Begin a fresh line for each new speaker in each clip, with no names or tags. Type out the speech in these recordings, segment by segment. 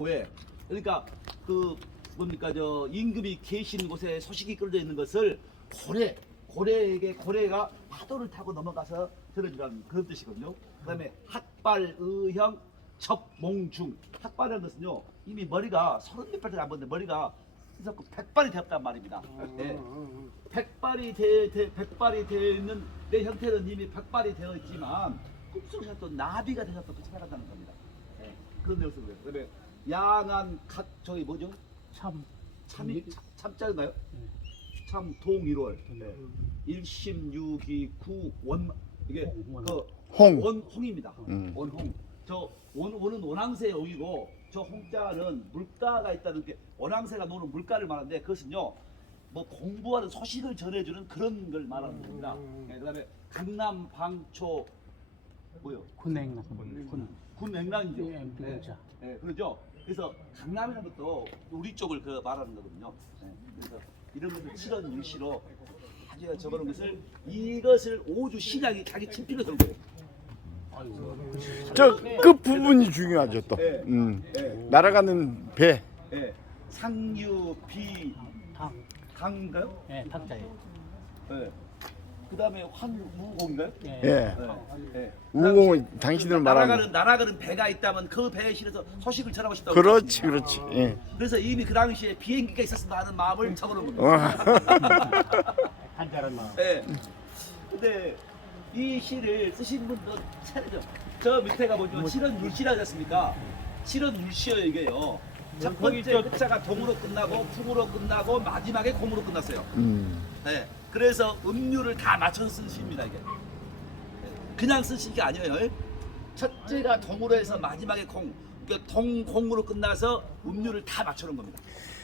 왜? 그러니까 그 뭡니까 저 임금이 계신 곳에 소식이 끌어져 있는 것을 고래 고래에게 고래가 파도를 타고 넘어가서 들어주라는 그런 뜻이거든요. 그다음에 학발 의형 접몽중 학발이라는 것은요 이미 머리가 서른 몇 발이 안 봤는데 머리가 그래서 그 백발이 되었단 말입니다. 예. 백발이 되, 되 백발이 되어 있는 내 형태는 이미 백발이 되어 있지만 꿈속에서 또 나비가 또 살아간다는 겁니다. 예. 그런 내용을 쓰고요. 그다음에 양안 갓 저기 뭐죠?
참
참이 참- 참자인가요? 참 동일월 네. 일심유기 구원 이게
원.
그
홍.
원 홍입니다.
음.
원홍. 저 원, 원은 원앙새의 옹이고 저 홍자는 물가가 있다는 게 원앙새가 노는 물가를 말하는데 그것은요 뭐 공부하는 소식을 전해주는 그런 걸 말하는 겁니다. 네, 그다음에 강남 방초 뭐요?
군행나
군군 맥락이죠.
예, 비군자.
네, 그러죠. 그래서 강남이라는 것도 우리 쪽을 그 말하는 거거든요. 네, 그래서 이런 것을 칠원 일시로 아주 적어놓은 것을 이것을 오주 신약이 자기 친필로 든 거예요.
저 끝 부분이 중요하죠 또.
네.
음.
네,
날아가는 배.
네. 상유
비탁
강인가요?
예, 탁자예요.
네. 그다음에 환우공인가요?
예.
예.
네.
우공은 당신들
날아가는
말하는.
날아가는 배가 있다면 그 배에 실어서 소식을 전하고 싶다고.
그렇지. 그렇지. 예.
그래서 이미 그 당시에 비행기가 있었다 하는 마음을 적어놓은 겁니다.
어.
한자를 막
네. 근데 이 시를 쓰신 분도 차례죠. 저 밑에가 뭐죠? 실은 물시라지 않습니까? 실은 물시예요 이게요. 첫 번째 글자가 동으로 끝나고 풍으로 끝나고 마지막에 공으로 끝났어요.
음.
네. 그래서 음률을 다 맞춰서 쓴 시입니다 이게. 네. 그냥 쓴 시가 아니에요. 첫째가 동으로 해서 마지막에 공. 그러니까 동공으로 끝나서 음률을 다 맞춰놓은 겁니다.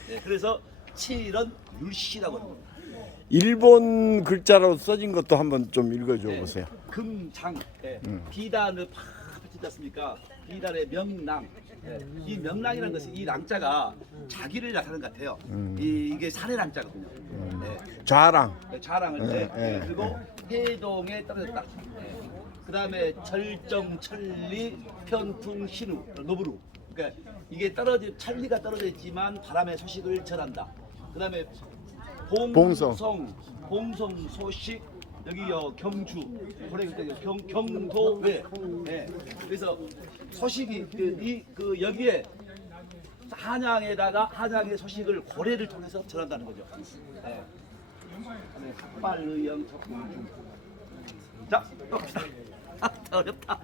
네. 그래서 칠은 율시라고 합니다.
일본 글자로 써진 것도 한번 좀 읽어줘
네.
보세요.
금장 예.
음.
비단을 팍 붙이지 않습니까? 비단의 명랑 예. 이 명랑이라는 것이 이 랑자가 자기를 나타내는 것 같아요
음.
이, 이게 산의 랑자거든요
좌랑.
예. 자랑을 때
예, 예.
예. 그리고 해동에 떨어졌다 그 다음에 절정 천리 편풍 신우 노브루 그러니까 이게 떨어져 천리가 떨어져 있지만 바람의 소식을 전한다 그 다음에
봉성.
봉성 봉성 소식 여기요 경주 고래 그때 경 경도외 예 그래서 소식이 그, 이, 그 여기에 한양에다가 한양의 소식을 고래를 통해서 전한다는 거죠. 예. 네, 학발의영 적공중. 자, 또 갑시다. 아, 어렵다.